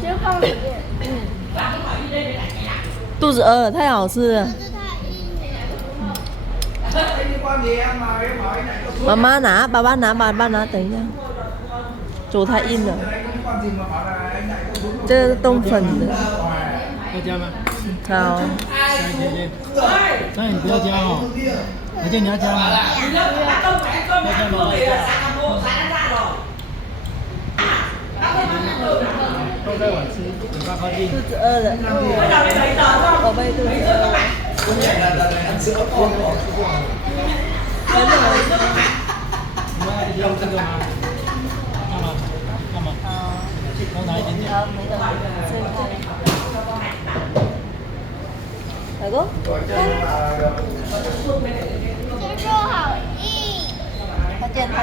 先放里面。肚子饿了，太好吃了。妈妈拿，爸爸拿，爸爸拿，等一下。煮太硬了。这个是冻粉的。要加吗？好。张你不要加哦。而且你要加吗？要加吗？都在晚吃，嘴巴靠近。肚子饿了。宝贝肚子饿了。你要这个吗？干嘛？干嘛？多拿一点点。好，没得吃开。老公。这肉好硬。他见他。